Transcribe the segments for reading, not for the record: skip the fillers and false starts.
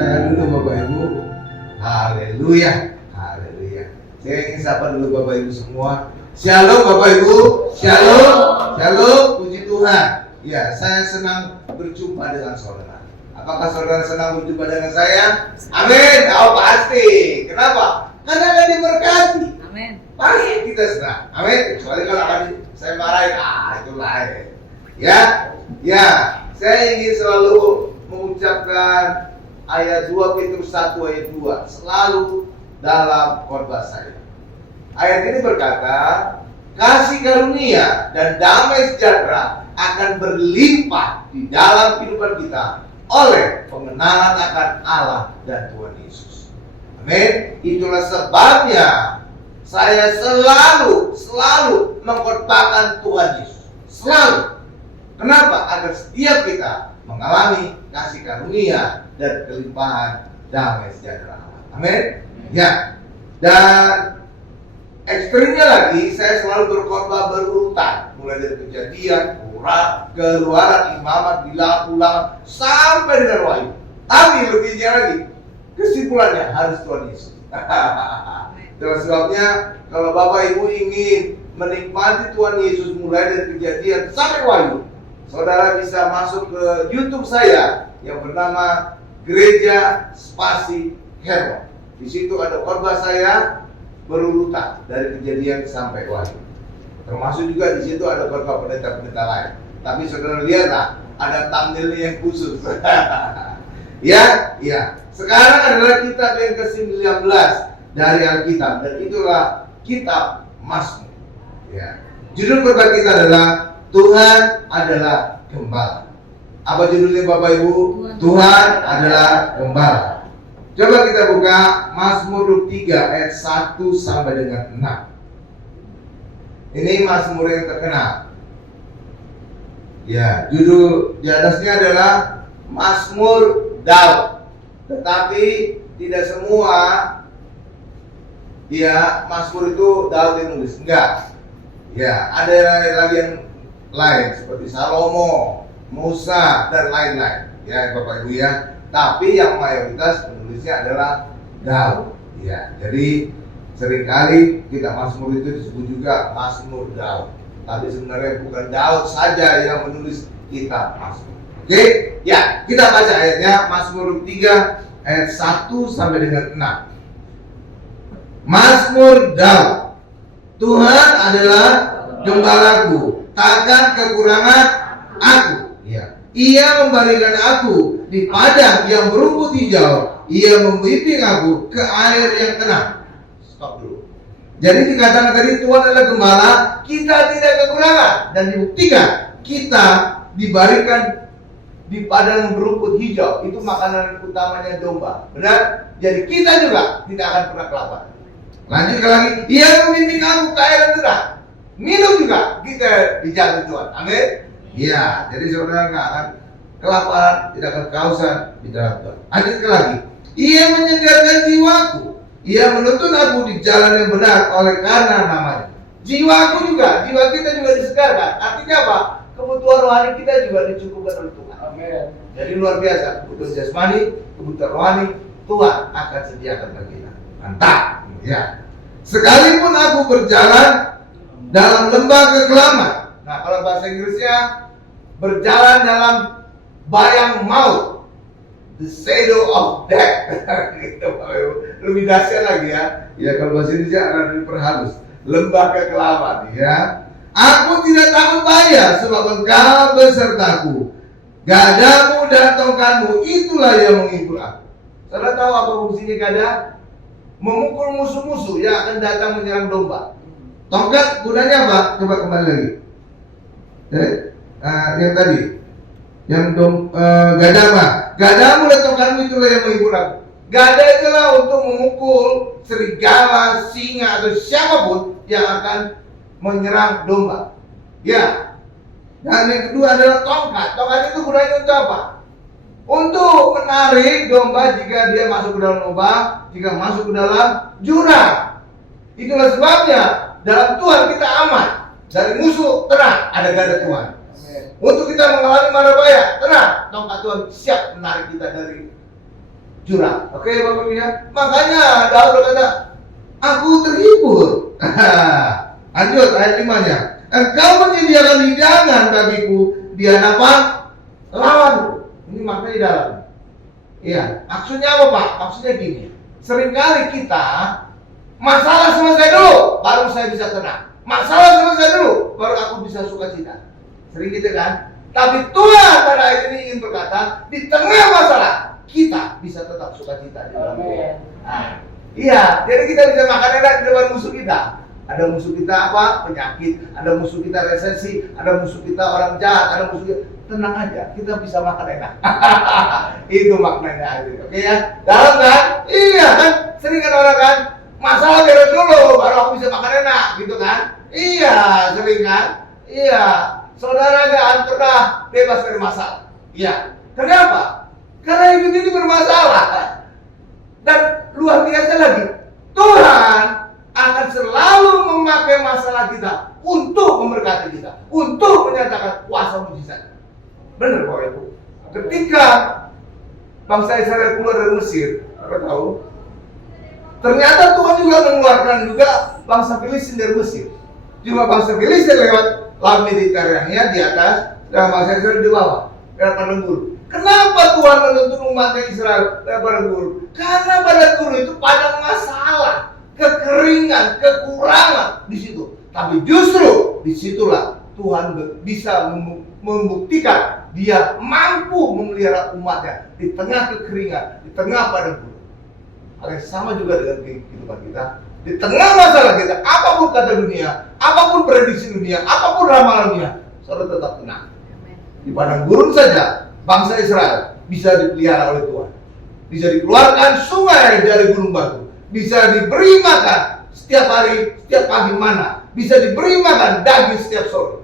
tangan dulu Bapak Ibu. Haleluya. Haleluya. Saya ingin sapa dulu Bapak Ibu semua. Shalom Bapak Ibu. Shalom. Shalom. Puji Tuhan. Ya, saya senang berjumpa dengan saudara. Apakah saudara senang berjumpa dengan saya? Amin. Oh pasti. Kenapa? Karena akan diberkati. Amin. Pasti kita senang. Amin. Kecuali kalau akan saya marahin, itu lain. Ya, ya. Saya ingin selalu mengucapkan ayat 2 Petrus 1 ayat 2 selalu dalam khotbah saya. Ayat ini berkata, kasih karunia dan damai sejahtera akan berlimpah di dalam kehidupan kita oleh pengenalan akan Allah dan Tuhan Yesus. Amin. Itulah sebabnya saya selalu mengkhotbahkan Tuhan Yesus. Selalu. Kenapa? Agar setiap kita mengalami kasih karunia dan kelimpahan damai sejahtera Allah. Amin. Ya. Dan ekstrimnya lagi, saya selalu berkhotbah berurutan, mulai dari Kejadian, Keluaran, Imamat, Bilangan, Ulangan, sampai dengan Wahyu. Tapi lebihnya lagi, kesimpulannya harus Tuhan Yesus. Itulah sebabnya kalau Bapak Ibu ingin menikmati Tuhan Yesus mulai dari Kejadian sampai Wahyu, saudara bisa masuk ke YouTube saya yang bernama Gereja Spasi Hermon. Di situ ada khotbah saya berurutan dari Kejadian sampai Wahyu. Termasuk juga di situ ada khotbah pendeta-pendeta lain. Tapi saudara lihatlah, ada thumbnailnya yang khusus. Ya, ya. Sekarang adalah kitab yang ke-19 dari Alkitab dan itulah kitab Mazmur. Ya. Judul khotbah kita adalah Tuhan adalah gembala. Apa judulnya Bapak Ibu? Tuhan adalah gembala. Coba kita buka Mazmur 3 ayat 1 sampai dengan 6. Ini Mazmur yang terkenal. Ya, judul di atasnya adalah Mazmur Daud. Tetapi tidak semua ya Mazmur itu Daud yang nulis. Enggak. Ya, ada lagi yang lain seperti Salomo, Musa dan lain-lain. Ya, Bapak Ibu ya. Tapi yang mayoritas penulisnya adalah Daud. Ya, jadi seringkali kita Mazmur itu disebut juga Mazmur Daud. Tapi sebenarnya bukan Daud saja yang menulis kitab Mazmur. Oke? Ya, kita baca ayatnya Mazmur 3 ayat 1 sampai dengan 6. Mazmur Daud. Tuhan adalah gembalaku, takkan kekurangan aku. Ya. Ia membaringkan aku di padang yang berumput hijau. Ia membimbing aku ke air yang tenang. Stop dulu. Jadi dikatakan tadi Tuhan adalah gembala, kita tidak kekurangan dan dibuktikan kita dibaringkan di padang berumput hijau. Itu makanan utamanya domba. Benar? Jadi kita juga tidak akan pernah kelaparan. Lanjut lagi, ia membimbing aku ke air yang tenang. Minum juga kita dijaga Tuhan. Amin. Iya, jadi saudara nggak akan kelaparan, tidak akan kehausan di dalam Tuhan. Lanjut lagi, ia menyegarkan jiwaku. Ia menuntun aku di jalan yang benar oleh karena namanya. Jiwaku juga, jiwa kita juga disegarkan. Artinya apa? Kebutuhan rohani kita juga dicukupkan oleh Tuhan. Amin. Jadi luar biasa, kebutuhan jasmani, kebutuhan rohani Tuhan akan sediakan bagi kita. Mantap. Ya. Sekalipun aku berjalan dalam lembah kekelaman. Nah, kalau bahasa Inggrisnya berjalan dalam bayang maut, the shadow of death. Lebih dahsyat lagi ya. Ya, kalau bahasa Indonesia akan diperhalus. Lembah kekelaman ya. Aku tidak takut bahaya sebab Engkau besertaku. Gadamu dan tongkatmu itulah yang menghibur aku. Saudara tahu apa fungsinya gada? Memukul musuh-musuh yang akan datang menyerang domba. Tongkat gunanya apa? Coba kembali lagi. Yang tadi, yang gadamu dan tongkatmu itulah yang menghibur aku. Gada itulah untuk memukul serigala, singa atau siapapun yang akan menyerang domba. Ya. Dan yang kedua adalah tongkat. Tongkat itu gunanya untuk apa? Untuk menarik domba jika dia masuk ke dalam lubang, jika masuk ke dalam jurang. Itulah sebabnya dalam Tuhan kita aman. Dari musuh tenang, ada gada Tuhan. Untuk kita mengalami mara bahaya, tenang, tongkat Tuhan siap menarik kita dari curang. Oke, Bapak Ibu ya. Makanya Daud berkata, aku terhibur. Lanjut ayat 5-nya. Engkau menyediakan hidangan bagiku di hadapan lawanku. Ini maknanya di dalam. Iya, maksudnya apa Pak? Maksudnya gini. Seringkali kita masalah selesai dulu, baru saya bisa tenang. Masalah selesai dulu, baru aku bisa sukacita. Sering gitu kan? Tapi Tuhan pada hari ini ingin berkata, di tengah masalah kita bisa tetap sukacita di dalam Tuhan. Nah, iya, jadi kita bisa makan enak di depan musuh kita. Ada musuh kita apa? Penyakit. Ada musuh kita resesi. Ada musuh kita orang jahat. Ada musuh kita. Tenang aja, kita bisa makan enak. Itu maknanya. Oke ya? Dalam kan? Iya kan? Sering kan orang kan? Masalah beres dulu, baru aku bisa makan enak. Gitu kan? Iya, sering kan? Iya. Saudara kan pernah bebas dari masalah. Iya. Kenapa? Karena hidup ini bermasalah. Dan luar biasa lagi, Tuhan akan selalu memakai masalah kita untuk memberkati kita, untuk menyatakan kuasa mujizat. Benar Bapak Ibu. Ketika bangsa Israel keluar dari Mesir, apa tahu? Ternyata Tuhan juga mengeluarkan juga bangsa Filistin dari Mesir. Cuma bangsa Filistin lewat Laut Mediterania di atas, dan bangsa Israel di bawah, lewat padang gurun. Kenapa Tuhan menuntun umatnya Israel lewat padang gurun? Karena padang gurun itu padang masalah, kekeringan, kekurangan di situ. Tapi justru disitulah Tuhan bisa membuktikan Dia mampu memelihara umatnya di tengah kekeringan, di tengah padang gurun. Hal yang sama juga dengan kehidupan kita. Di tengah masalah kita, apapun kata dunia, apapun prediksi dunia, apapun ramalan dunia, saudara tetap tenang. Di padang gurun saja, bangsa Israel bisa dipelihara oleh Tuhan. Bisa dikeluarkan sungai dari gunung batu. Bisa diberi makan setiap hari, setiap pagi mana. Bisa diberi makan daging setiap sore.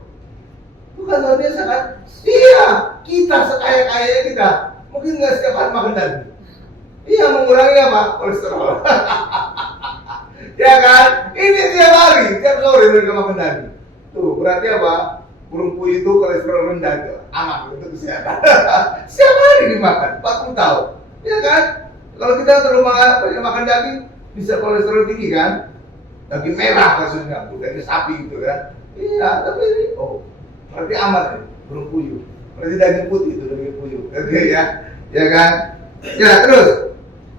Bukan luar biasa kan? Iya, kita sekaya-kayanya kita mungkin nggak setiap hari makan daging. Iya, mengurangi apa? Kolesterol. Ya kan? Ini tiap hari, tiap sore mereka makan daging. Tuh, berarti apa? Burung puyuh itu kolesterol rendah itu aman untuk kesehatan. Setiap hari dimakan, 40 tahun. Ya kan? Kalau kita terlalu makan daging, bisa kolesterol tinggi kan? Daging merah maksudnya, daging sapi gitu kan? Iya, tapi ini, berarti aman ya, burung puyuh. Berarti daging putih itu, daging puyuh. Oke ya? Ya kan? Ya terus,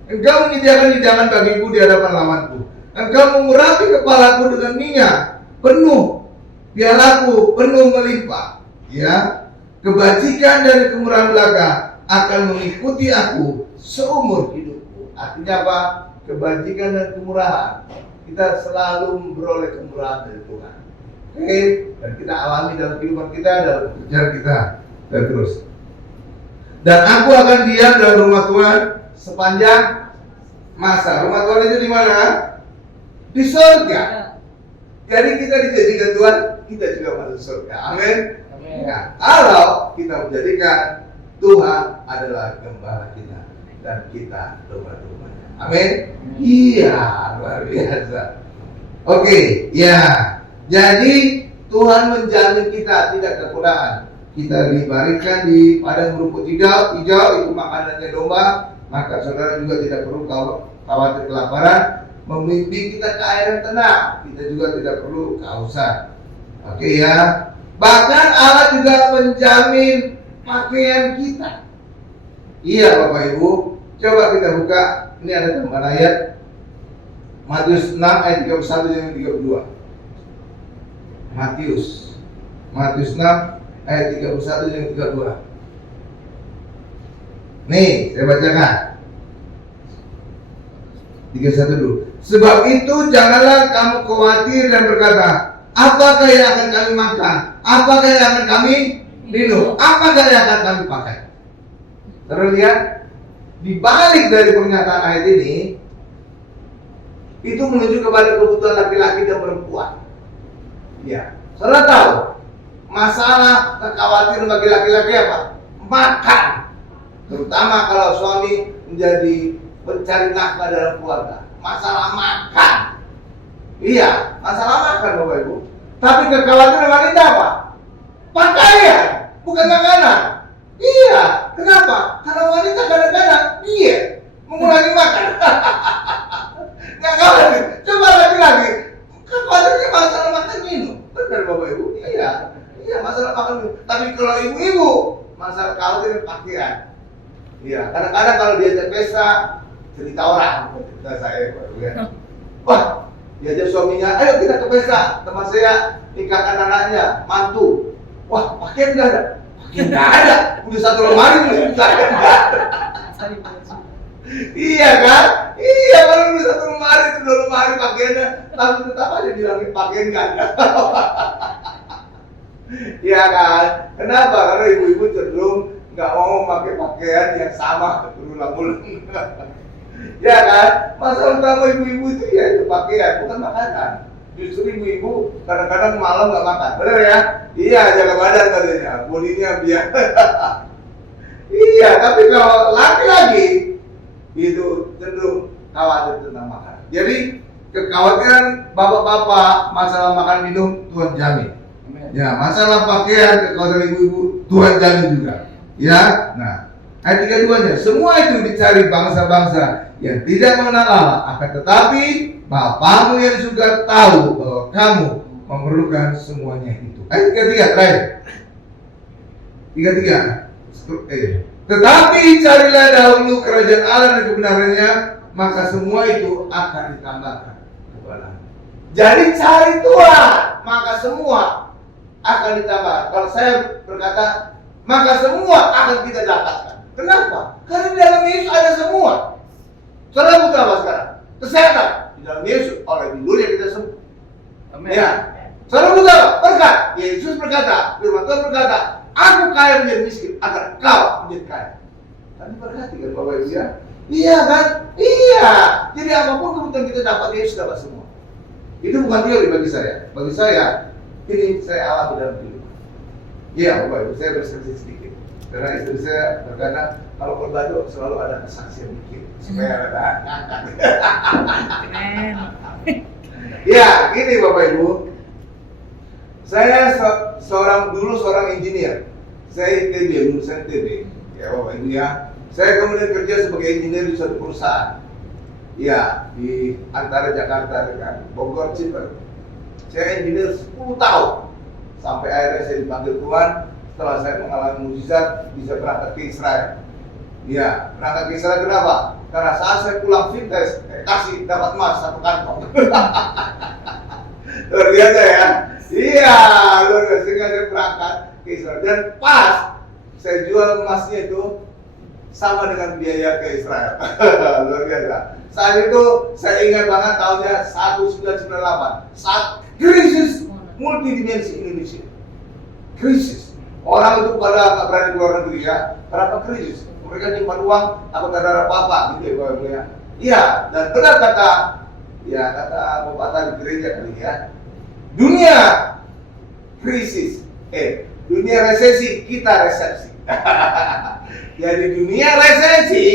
engkau menyediakan hidangan bagiku di hadapan lawanku. Engkau mengurapi kepalaku dengan minyak penuh, pialaku penuh melimpah. Ya, kebajikan dan kemurahan belaka akan mengikuti aku seumur hidupku. Artinya apa? Kebajikan dan kemurahan. Kita selalu memperoleh kemurahan dari Tuhan. Oke, dan kita alami dalam kehidupan kita, dalam pekerjaan kita. Dan terus. Dan aku akan diam dalam rumah Tuhan sepanjang masa. Rumah Tuhan itu di mana? Di surga. Jadi kita dijadikan Tuhan, kita juga masuk surga. Amin. Ya, kalau kita menjadikan Tuhan adalah gembala kita dan kita domba-dombanya. Amin. Iya, luar biasa. Oke, ya. Jadi Tuhan menjamin kita tidak kekurangan. Kita diberikan di padang rumput hijau, itu makanannya domba, maka saudara juga tidak perlu khawatir kelaparan. Membimbing kita ke air yang tenang, kita juga tidak perlu kehausan. Oke ya. Bahkan Allah juga menjamin pakaian kita. Iya Bapak Ibu, coba kita buka. Ini ada tambahan ayat Matius 6 ayat 31 dan 32. Matius 6 ayat 31 dan 32. Nih, saya bacakan. 31 dulu. Sebab itu janganlah kamu khawatir dan berkata, apakah yang akan kami makan? Apakah yang akan kami minum? Apakah yang akan kami pakai? Terus lihat, di balik dari pernyataan ayat ini, itu menuju kepada kebutuhan laki-laki dan perempuan. Ya, saudara tahu, masalah kekhawatiran bagi laki-laki apa? Makan. Terutama kalau suami menjadi mencari nafkah dalam keluarga. Masalah makan. Iya, masalah makan Bapak Ibu. Tapi kekhawatiran wanita apa? Pakaian, bukan makanan. Iya, kenapa? Karena wanita kadang-kadang diet, khawatir pakaian. Iya, kadang-kadang kalau diajak pesta, cerita orang, cerita saya, ya. Wah, diajak suaminya, ayo kita ke pesta, teman saya nikahkan anaknya, mantu. Wah, pakaian nggak ada, pakaian nggak ada, udah satu lemari udah pakaian nggak ada. Iya kan? Iya, kalau udah satu lemari, itu dua lemari pakaiannya, tapi tetap aja bilangin pakaian nggak ada. Iya kan? Kenapa? Karena ibu-ibu cenderung nggak mau pakai pakaian yang sama berulang-ulang. Ya kan? Masalah utama ibu-ibu itu ya itu pakaian, bukan makanan. Justru ibu-ibu kadang-kadang malam nggak makan, benar ya? Iya, jaga badan katanya, bodinya biar. Iya, tapi kalau laki-laki itu cenderung khawatir tentang makanan. Jadi kekhawatiran bapak-bapak masalah makan minum Tuhan jamin. Ya, masalah pakaian kekhawatiran ibu-ibu Tuhan jamin juga. Ya, nah ayat 32-nya, semua itu dicari bangsa-bangsa yang tidak mengenal Allah, akan tetapi Bapamu yang sudah tahu bahwa kamu memerlukan semuanya itu. Ayat 33 terakhir. 33. Tetapi carilah dahulu kerajaan Allah dan kebenarannya, maka semua itu akan ditambahkan kepadamu. Jadi cari Tuhan, maka semua akan ditambah. Kalau saya berkata, maka semua akan kita dapatkan. Kenapa? Karena di dalam Yesus ada semua. Saudara butuh apa sekarang? Kesehatan. Di dalam Yesus, oleh dunia kita sembuh. Amin. Ya. Saudara butuh apa? Berkat. Yesus berkata, firman Tuhan berkata, aku kaya menjadi miskin, agar kau menjadi kaya. Tadi berkati kan Bapak Ibu ya? Iya kan? Iya. Jadi apapun kebutuhan kita dapat, Yesus dapat semua. Itu bukan teori bagi saya. Bagi saya, ini saya alami dalam hidup. Iya Bapak Ibu, saya bersaksi sedikit. Karena istri saya berkata, kalau berbaju selalu ada kesaksian dikit supaya ada ngangkat. Ya, gini Bapak Ibu. Saya seorang engineer. Saya ITB, lulusan ITB. Ya Bapak Ibu ya. Saya kemudian kerja sebagai engineer di suatu perusahaan. Ya, di antara Jakarta dengan Bogor, Cirebon. Saya engineer 10 tahun. Sampai akhirnya saya dipanggil Tuhan setelah saya mengalami mukjizat bisa berangkat ke Israel. Ya, berangkat ke Israel kenapa? Karena saat saya pulang fitness, kasih dapat emas 1 kantong. Luar biasa ya? Iya, luar biasa. Sehingga saya berangkat ke Israel. Dan pas saya jual emasnya itu sama dengan biaya ke Israel. Luar biasa. Saat itu saya ingat banget tahunnya 1998. Saat krisis multidimensi Indonesia. Krisis. Orang itu pada nggak berani keluar negeri ya. Berapa krisis? Mereka nyimpan uang, takut ada apa-apa gitu ya Bapak ya. Iya, dan benar kata pepatah di gereja kali ya. Dunia krisis, dunia resesi, kita resepsi. Jadi dunia resesi,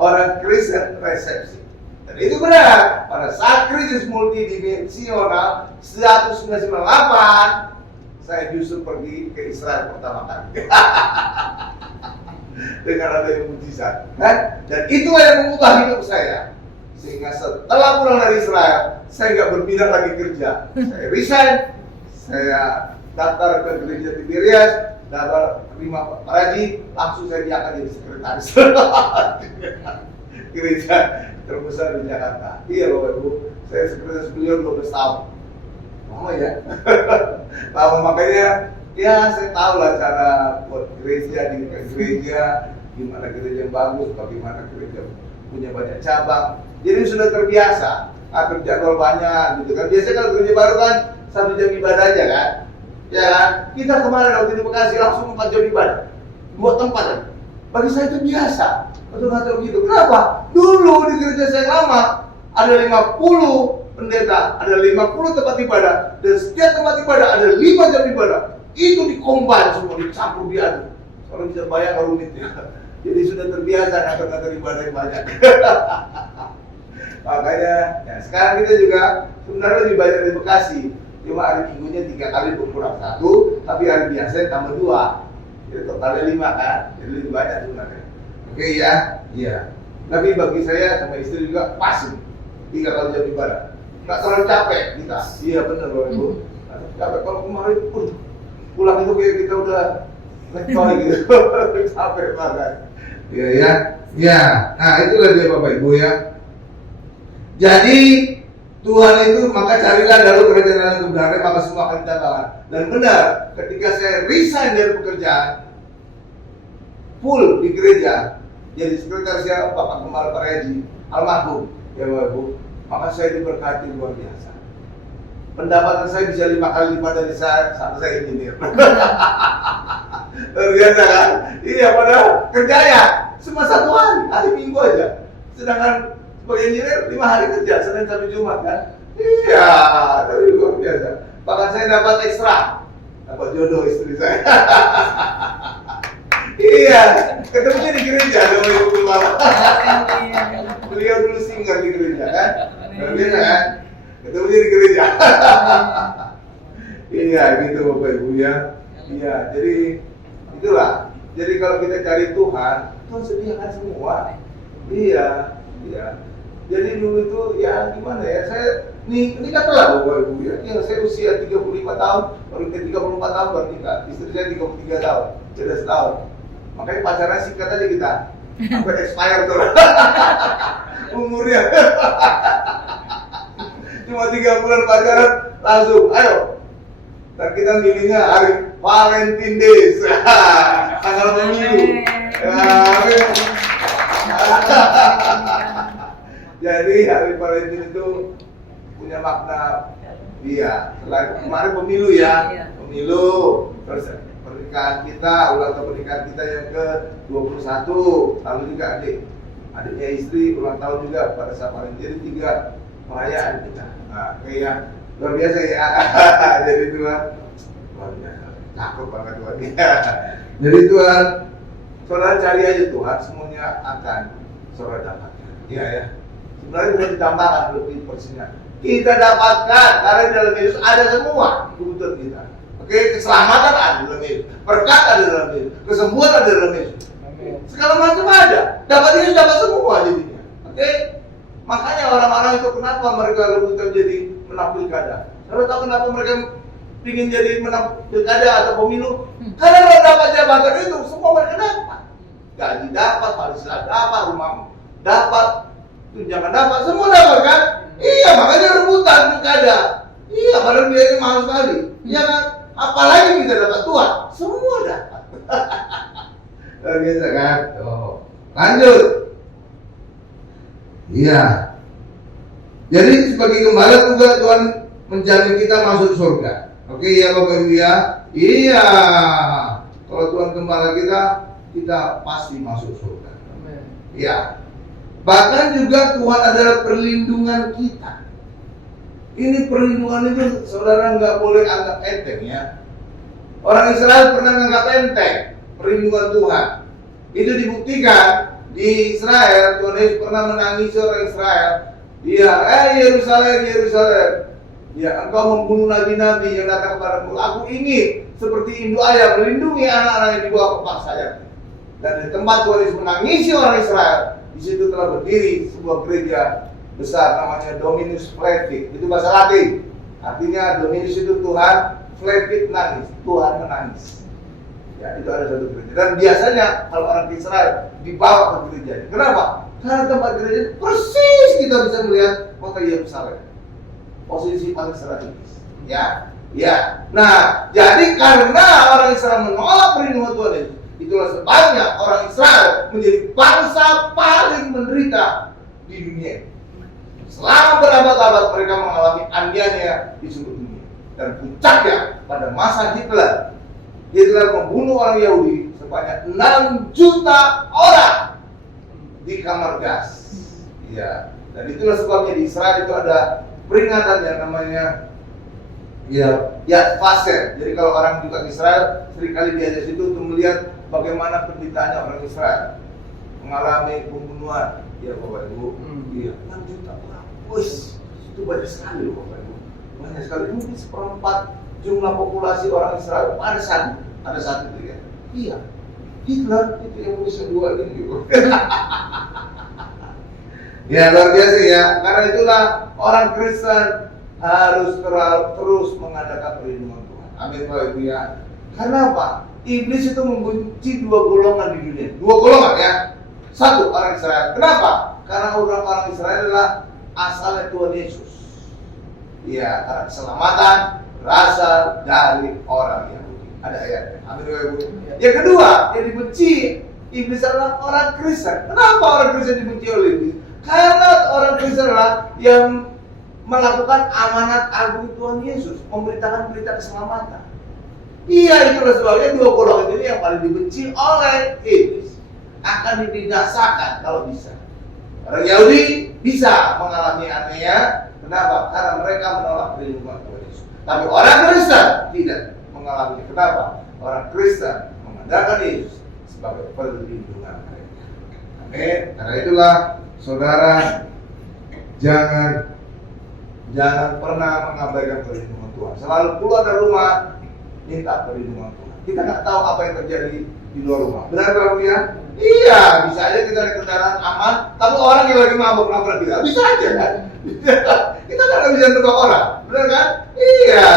orang Kristen resepsi. Dan itu benar. Pada saat krisis multidimensional 1998, saya justru pergi ke Israel pertama kali. Dengan adanya mujizat, kan? Dan itulah yang mengubah hidup saya. Sehingga setelah pulang dari Israel, saya nggak berpindah lagi kerja. Saya resign, saya daftar ke gereja Tiberias, daftar terima Pak Raji, langsung saya diangkat jadi sekretaris gereja terbesar di Jakarta. Iya Bapak Ibu, saya sekretaris beliau 12 tahun. Lama ya. Lama, makanya ya saya tahu lah cara buat gereja, di gereja, gimana gereja yang bagus, bagaimana gereja punya banyak cabang. Jadi sudah terbiasa, atur jadwal banyak gitu kan. Biasanya kalau gereja baru kan 1 jam ibadah aja kan. Ya kan? Kita kemarin waktu di Bekasi langsung 4 jam ibadah. 2 tempat kan. Bagi saya itu biasa. Betul nggak tahu gitu. Kenapa? Dulu di gereja saya lama ada 50 pendeta, ada 50 tempat ibadah, dan setiap tempat ibadah ada 5 jam ibadah. Itu dikombin semua, dicampur diaduk. Kalau bisa bayang rumitnya. Jadi sudah terbiasa ngatur-ngatur ibadah yang banyak. Makanya, ya sekarang kita juga sebenarnya lebih banyak di Bekasi. Cuma hari minggunya 3 kali berkurang 1, tapi hari biasa tambah 2. Jadi totalnya 5 kan, jadi lebih banyak sebenarnya. Oke ya, iya. Tapi bagi saya sama istri juga pas 3 kali jam ibadah. Nggak terlalu capek kita. Iya benar Bapak Ibu. Capek kalau kemarin pulang itu kayak kita udah lekoi gitu, capek banget. Iya ya, ya. Nah itulah dia Bapak Ibu ya. Jadi Tuhan itu maka carilah dahulu kerajaan dan kebenaran maka semua akan ditambahkan. Dan benar, ketika saya resign dari pekerjaan full di gereja, jadi sekretaris saya Bapak Gembala Pareji almarhum ya Bapak Ibu, maka saya diberkati luar biasa. Pendapatan saya bisa 5 kali lipat dari saat saya engineer. Luar biasa kan? Iya, padahal kerjanya cuma 1 hari Minggu aja. Sedangkan sebagai engineer 5 hari kerja, Senin sampai Jumat kan? Iya, tapi luar biasa. Bahkan saya dapat ekstra, dapat jodoh istri saya. Iya, ketemunya di gereja sama Ibu Gembala. Beliau dulu singer di gereja kan? Luar biasa kan? Ketemunya di gereja. Iya, gitu Bapak Ibu ya. Iya, jadi itulah. Jadi kalau kita cari Tuhan, Tuhan sediakan semua. Iya, iya. Jadi dulu itu ya gimana ya? Saya nikah telah Bapak Ibu ya. Yang saya usia 35 tahun, baru ke 34 tahun baru nikah. Istri saya 33 tahun, beda setahun. Makanya pacaran singkat aja kita. Sampai expire tuh. Umurnya. Cuma 3 bulan pacaran langsung, ayo. Dan kita milihnya hari Valentine Days. Tanggal pemilu. Jadi hari Valentine itu punya makna. Iya, selain kemarin pemilu ya. Pemilu. Terus pernikahan kita, ulang tahun pernikahan kita yang ke-21. Lalu juga adiknya istri ulang tahun juga pada saat Valentine. Jadi 3 perayaan kita. Nah, kayak luar biasa ya. Jadi Tuhan luar biasa, cakep banget Tuhan. Jadi Tuhan, saudara cari aja Tuhan, semuanya akan saudara dapatkan. Iya ya. Sebenarnya bukan ditambahkan lebih persisnya. Kita dapatkan karena di dalam Yesus ada semua kebutuhan kita. Oke, keselamatan ada dalam Yesus, berkat ada dalam Yesus, kesembuhan ada dalam Yesus. Segala macam ada. Dapat Yesus dapat semua jadinya. Oke. Makanya orang-orang itu kenapa mereka rebutan jadi menang pilkada? Karena tahu kenapa mereka ingin jadi menang pilkada atau pemilu? Karena mereka dapat jabatan itu, semua mereka dapat. Gaji dapat, fasilitas dapat, rumah dapat, tunjangan dapat, semua dapat kan? Iya, makanya rebutan pilkada. Iya, padahal biayanya mahal sekali. Iya kan? Apalagi kita dapat Tuhan, semua dapat. Luar biasa kan? Oh. Lanjut. Iya. Jadi sebagai gembala juga Tuhan menjamin kita masuk surga. Oke ya Bapak Ibu ya. Iya. Kalau Tuhan gembala kita pasti masuk surga. Iya. Bahkan juga Tuhan adalah perlindungan kita. Ini perlindungan itu saudara nggak boleh anggap enteng ya. Orang Israel pernah menganggap enteng perlindungan Tuhan. Itu dibuktikan di Israel. Tuhan Yesus pernah menangisi orang Israel. Iya, Yerusalem, Yerusalem. Ya, engkau membunuh nabi-nabi yang datang kepadamu. Aku ingin seperti induk ayam melindungi anak-anak yang di bawah kepak sayap. Dan di tempat Tuhan Yesus menangisi orang Israel, di situ telah berdiri sebuah gereja besar namanya Dominus Flevit. Itu bahasa Latin. Artinya Dominus itu Tuhan, Flevit nangis, Tuhan menangis. Ya, itu ada satu gereja. Dan biasanya kalau orang Israel dibawa ke gereja. Kenapa? Karena tempat gereja persis kita bisa melihat kota Yerusalem. Posisi paling strategis. Ya, ya. Nah, jadi karena orang Israel menolak perlindungan Tuhan itu, itulah sebabnya orang Israel menjadi bangsa paling menderita di dunia. Selama berabad-abad mereka mengalami aniaya di seluruh dunia. Dan puncaknya pada masa Hitler. Hitler membunuh orang Yahudi sebanyak 6 juta orang di kamar gas. Ya, dan itulah sebabnya di Israel itu ada peringatan yang namanya Yad Vashem. Jadi kalau orang juga Israel seringkali diajak situ untuk melihat bagaimana penderitaannya orang Israel mengalami pembunuhan. Ya Bapak Ibu, iya 6 juta orang. Wih, itu banyak sekali loh Bapak Ibu. Banyak sekali, mungkin 1/4 jumlah populasi orang Israel pada saat itu ya. Iya, Hitler itu yang bisa 2 ini juga. Ya luar biasa ya. Karena itulah orang Kristen harus terus mengadakan perlindungan Tuhan. Amin Bapak Ibu ya. Karena apa? iblis itu membenci dua golongan di dunia. Dua golongan ya. Satu, orang Israel. Kenapa? Karena orang Israel adalah asalnya Tuhan Yesus. Ya, karena keselamatan berasal dari orang Yahudi. Ada ayatnya. Amin ya Bu. Yang kedua, yang dibenci iblis adalah orang Kristen. Kenapa orang Kristen dibenci oleh iblis? Karena orang Kristen adalah yang melakukan amanat agung Tuhan Yesus, memberitakan berita keselamatan. Iya, itulah sebabnya dua golongan ini yang paling dibenci oleh iblis. Akan dibinasakan kalau bisa. Orang Yahudi bisa mengalami anugerah. Kenapa? Karena mereka menolak perlindungan Tuhan Yesus. Tapi orang Kristen tidak mengalami. Kenapa? Orang Kristen mengandalkan Yesus sebagai perlindungan mereka. Amin. Karena itulah, saudara, jangan pernah mengabaikan perlindungan Tuhan. Selalu keluar dari rumah, minta perlindungan Tuhan. Kita nggak tahu apa yang terjadi di luar rumah. Benar Bapak ya? Iya, bisa aja kita ada kendaraan aman, tapi orang yang lagi mabuk nabrak kita, bisa aja kan? Kita nggak bisa nebak orang, benar kan? Iya.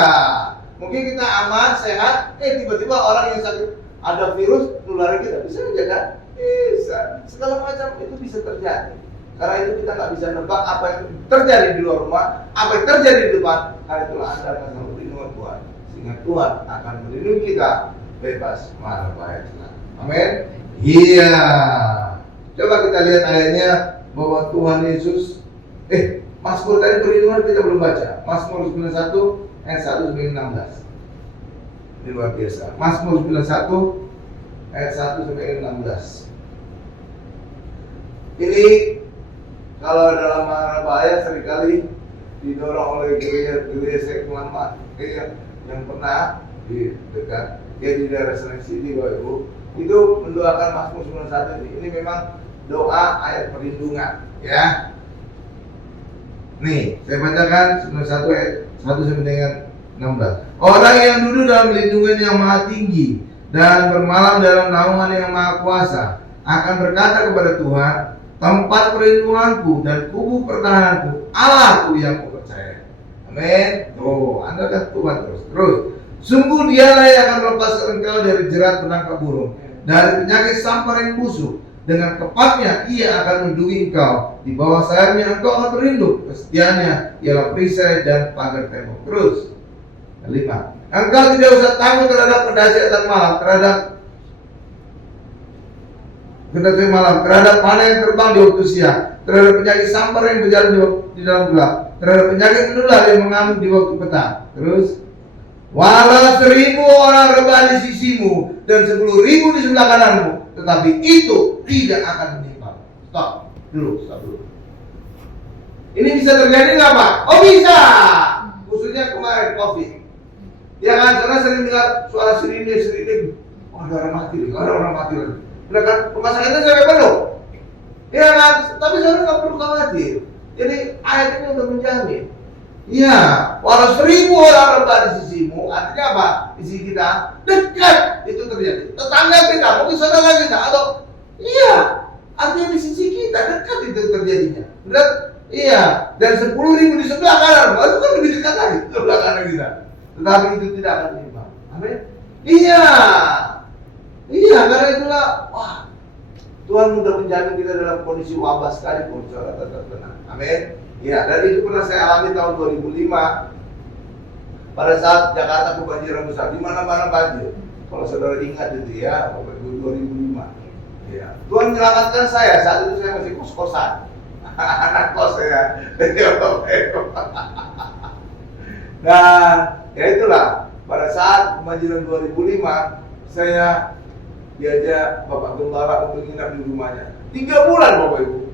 Mungkin kita aman, sehat, tiba-tiba orang yang sakit, ada virus nularin kita, bisa aja kan? Bisa. Segala macam itu bisa terjadi. Karena itu kita nggak bisa nebak apa yang terjadi di luar rumah, apa yang terjadi di depan. Karena itulah Anda akan selalu perlindungan Tuhan, sehingga Tuhan akan melindungi kita bebas mara bahaya. Amin. Iya. Coba kita lihat ayatnya bahwa Tuhan Yesus. Mazmur tadi perlindungan kita belum baca. Mazmur 91 ayat 1 sampai 16. Ini luar biasa. Mazmur 91 ayat 1 sampai 16. Ini kalau dalam mara bahaya seringkali didorong oleh gereja sekular yang pernah di dekat di daerah Seleksi di Bapak Ibu itu mendoakan Mazmur 91 ini. Ini memang doa ayat perlindungan ya. Nih, saya bacakan 91 ayat 1 sampai dengan 16. Orang yang duduk dalam lindungan yang maha tinggi dan bermalam dalam naungan yang maha kuasa akan berkata kepada Tuhan, tempat perlindunganku dan kubu pertahananku, Allahku yang kupercaya. Amin. Anda kan Tuhan terus. Sungguh dialah yang akan melepaskan engkau dari jerat penangkap burung, dari penyakit sampar yang busuk. Dengan kepatnya ia akan melindungi engkau. Di bawah sayapnya engkau akan berlindung. Kesetiaannya ialah perisai dan pagar tembok. Terus 5. Engkau tidak usah takut terhadap kedahsyatan malam, terhadap panah yang terbang di waktu siang, terhadap penyakit sampar yang berjalan di dalam gelap, terhadap penyakit menular yang mengamuk di waktu petang. Terus, walau 1000 orang rebah di sisimu dan 10.000 di sebelah kananmu, tetapi itu tidak akan menimpa. Stop dulu. Ini bisa terjadi nggak Pak? Oh bisa. Khususnya kemarin COVID. Ya kan, karena sering dengar suara sirine. Oh ada orang mati lagi. Benar kan? Rumah sakitnya sampai penuh. Ya kan? Tapi saya nggak perlu khawatir. Jadi ayat ini untuk menjamin. Iya, walau 1000 orang rebah di sisimu, artinya apa? Di sisi kita dekat itu terjadi. Tetangga kita, mungkin saudara kita, atau iya, artinya di sisi kita dekat itu terjadinya. Benar? Iya. Dan 10.000 di sebelah kanan, itu kan lebih dekat lagi sebelah kanan kita. Tetapi itu tidak akan menimpa. Amin. Iya, karena itulah, wah, Tuhan sudah menjamin kita dalam kondisi wabah sekalipun, saudara tetap tenang. Amin. Ya, dan itu pernah saya alami tahun 2005 pada saat Jakarta kebanjiran besar, di mana-mana banjir. Kalau saudara ingat itu ya, 2005. Ya, Tuhan menyelamatkan saya. Saat itu saya masih kos-kosan, anak kos saya. Nah, ya itulah. Pada saat kebanjiran 2005, saya diajak Bapak Gembala untuk nginap di rumahnya 3 bulan Bapak Ibu.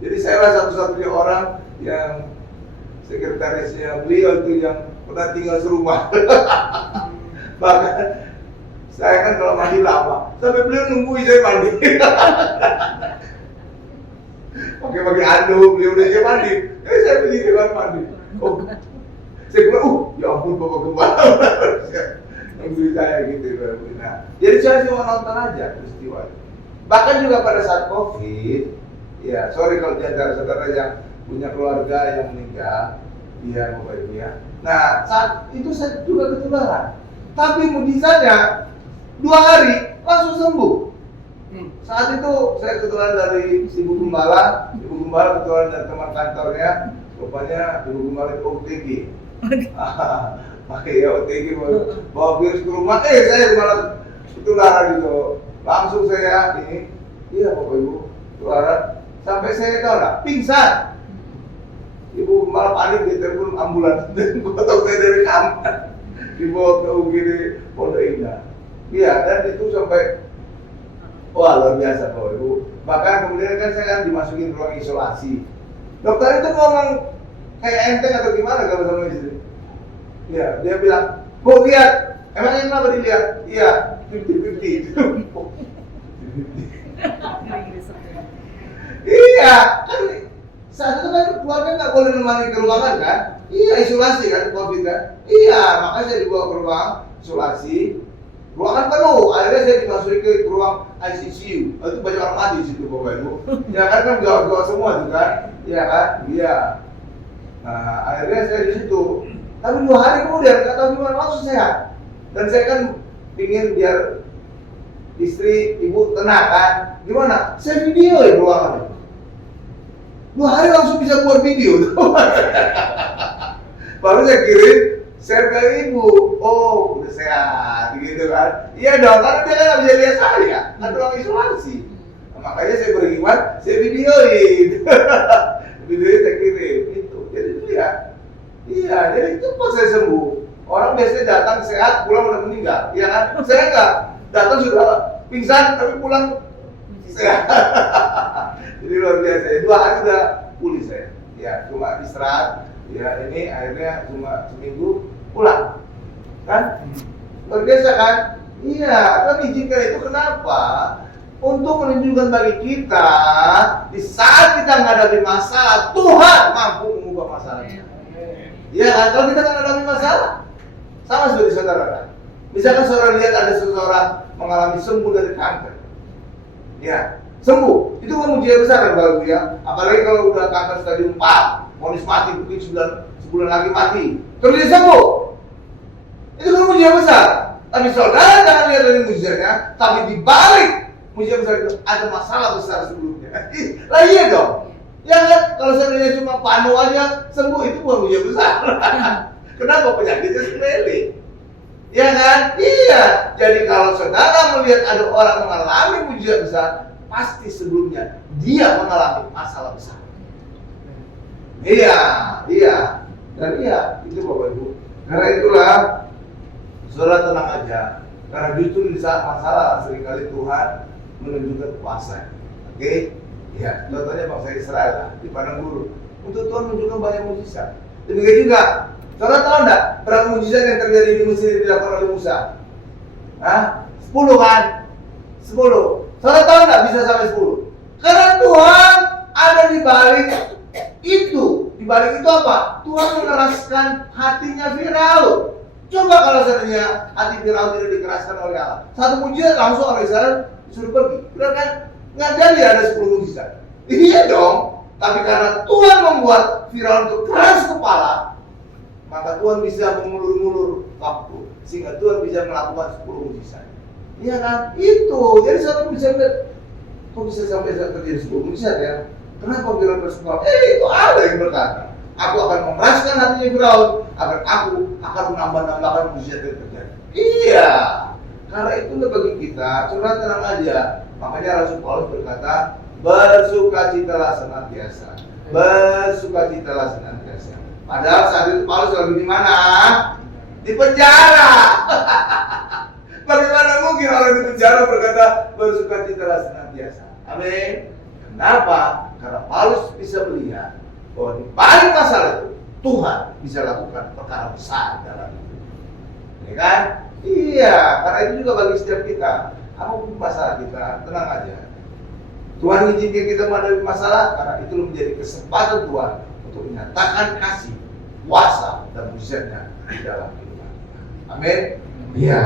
Jadi saya lah satu-satunya orang yang sekretarisnya beliau itu yang pernah tinggal serumah. Bahkan saya kan kalau mandi lama, sampai beliau nungguin saya mandi. Pakai anduk, beliau udah siap mandi. Saya pergi ke kamar mandi. Oh, saya bilang, ya ampun Bapak Gembala. Nungguin saya gitu. Nah, jadi saya cuma nonton aja peristiwa. Bahkan juga pada saat COVID, ya sorry kalau di antara saudara yang punya keluarga yang meninggal, dia Bapak Ibu ya. Nah, saat itu saya juga ketularan. Tapi mujizatnya, 2 hari langsung sembuh. Saat itu saya kebetulan dari Ibu Gembala kebetulan dari teman kantornya, rupanya Ibu Gembala itu OTG. Pakai ya OTG bawa virus ke rumah, saya malah ketularan gitu. Langsung saya ini, iya Bapak Ibu, ketularan sampai saya tahu lah, pingsan. Ibu malah panik di telepon ambulans dan potong saya dari kamar dibawa ke UGD Pondok Indah. Iya, dan itu sampai wah luar biasa Bapak Ibu. Bahkan kemudian kan saya kan dimasukin ruang isolasi. Dokter itu ngomong kayak enteng atau gimana kalau sama istri. Iya, dia bilang, "Bu lihat, emangnya kenapa dilihat?" Iya, 50-50. Iya, kan saat itu kan keluarga nggak boleh menemani ke ruangan kan? Iya, isolasi kan, COVID kan? Iya, makanya saya dibawa ke ruang isolasi. Ruangan penuh, akhirnya saya dimasukin ke ruang ICU. Itu banyak orang mati di situ Bapak Ibu. Ya kan gawat-gawat semua tuh kan? Iya kan? Iya. Nah, akhirnya saya di situ. Tapi 2 hari kemudian nggak tahu gimana langsung sehat. Dan saya kan ingin biar istri, ibu tenang kan? Gimana? Saya video ya ruangan itu. 2 hari langsung bisa buat video tuh. Baru saya kirim share ke ibu, oh udah sehat gitu kan. Iya dong, karena dia kan gak bisa lihat saya, kan ruang isolasi. Nah, makanya saya beriman, saya videoin. Videoin saya kirim, itu. Jadi lihat. Iya, jadi cepat saya sembuh. Orang biasanya datang sehat, pulang udah meninggal. Iya kan? Saya enggak, datang sudah pingsan, tapi pulang sehat. Jadi luar biasa, 2 hari udah pulih saya. Ya, cuma istirahat. Ya, ini akhirnya cuma seminggu pulang. Kan? Luar biasa kan? Iya, kan izinkan itu kenapa? Untuk menunjukkan bagi kita di saat kita menghadapi masalah, Tuhan mampu mengubah masalah itu. Iya kan? Kalau kita menghadapi masalah, sama seperti saudara kan? Misalkan saudara lihat ada seseorang mengalami sembuh dari kanker. Ya, sembuh. Itu kan mujizat besar kan Bapak ya. Apalagi kalau udah kanker stadium 4, vonis mati, mungkin sebulan lagi mati. Terus dia sembuh. Itu kan mujizat besar. Tapi saudara jangan lihat dari mujizatnya, tapi di balik mujizat besar itu ada masalah besar sebelumnya. Lah iya dong. Ya kan, kalau seandainya cuma panu aja sembuh itu bukan mujizat besar. Kenapa penyakitnya sepele? Ya kan? Iya. Jadi kalau saudara melihat ada orang mengalami mujizat besar, pasti sebelumnya dia mengalami masalah besar. Iya, iya. Dan iya, itu Bapak Ibu. Karena itulah saudara tenang aja. Karena justru di saat masalah seringkali Tuhan menunjukkan kuasa. Oke? Ya, contohnya bangsa Israel di padang gurun. Untuk Tuhan menunjukkan banyak mujizat. Demikian juga, saudara tahu enggak berapa mujizat yang terjadi di Mesir yang dilakukan oleh Musa? Hah? 10 kan? 10. Saudara tahu enggak bisa sampai 10? Karena Tuhan ada di balik itu. Di balik itu apa? Tuhan mengeraskan hatinya Firaun. Coba kalau seandainya hati Firaun tidak dikeraskan oleh Allah, satu mujizat langsung orang Israel disuruh pergi. Benar kan? Nggak jadi ada 10 mujizat. Iya dong. Tapi karena Tuhan membuat Firaun itu keras kepala, maka Tuhan bisa mengulur-ulur waktu sehingga Tuhan bisa melakukan 10 mujizat. Iya kan? Itu. Jadi saya bisa lihat, kok bisa sampai terjadi 10 mujizat ya? Kenapa Firaun keras kepala? Itu ada yang berkata, aku akan mengeraskan hatinya Firaun agar aku akan menambah-nambahkan mujizat yang terjadi. Iya. Karena itulah bagi kita, saudara tenang aja. Makanya Rasul Paulus berkata, bersukacitalah senantiasa. Bersukacitalah senantiasa. Padahal saat itu Paulus lagi di mana? Di penjara. Bagaimana mungkin orang di penjara berkata bersukacitalah senantiasa? Amin. Kenapa? Karena Paulus bisa melihat bahwa di balik masalah itu Tuhan bisa lakukan perkara besar dalam itu. Ya kan? Iya, karena itu juga bagi setiap kita. Apapun masalah kita, tenang aja. Tuhan izinkan kita menghadapi masalah karena itu menjadi kesempatan Tuhan untuk menyatakan kasih, kuasa dan mujizatnya di dalam kehidupan kita. Amin. Iya.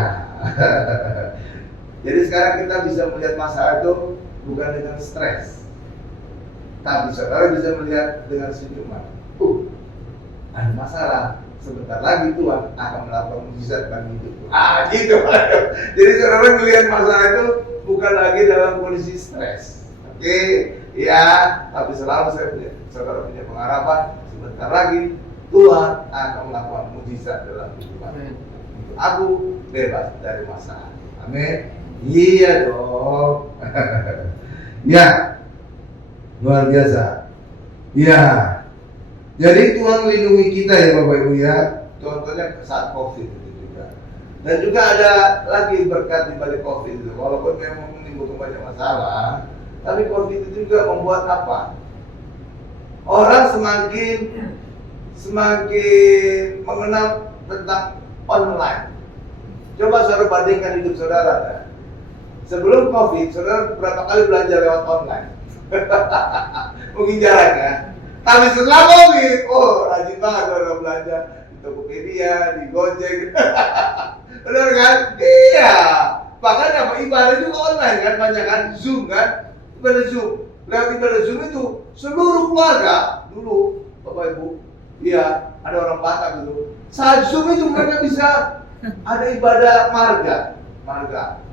Jadi sekarang kita bisa melihat masalah itu bukan dengan stres, tapi saudara bisa melihat dengan senyuman. Ada masalah, sebentar lagi Tuhan akan melakukan mujizat bagi hidupku. Gitu. Jadi saudara melihat masalah itu bukan lagi dalam kondisi stres. Oke, ya, tapi selalu saudara punya pengharapan sebentar lagi Tuhan akan melakukan mujizat dalam kehidupan. Untuk aku bebas dari masalah. Amin. Iya dong. Ya, luar biasa. Ya, jadi Tuhan melindungi kita ya Bapak Ibu ya. Contohnya saat COVID itu juga. Dan juga ada lagi berkat di balik COVID itu. Walaupun memang menimbulkan banyak masalah, tapi COVID itu juga membuat apa? Orang semakin mengenal tentang online. Coba saudara bandingkan hidup saudara. Kan? Sebelum COVID, saudara berapa kali belanja lewat online? Mungkin jarang ya. Tapi setelah COVID, rajin banget saudara belanja di Tokopedia, di Gojek. Benar kan? Iya. Bahkan apa? Ibadah juga online kan, banyak kan? Zoom kan? Ibadah Zoom. Lewat ibadah Zoom itu seluruh keluarga dulu, Bapak Ibu. Iya, ada orang Batak gitu. Saat Zoom itu mereka bisa ada ibadah marga.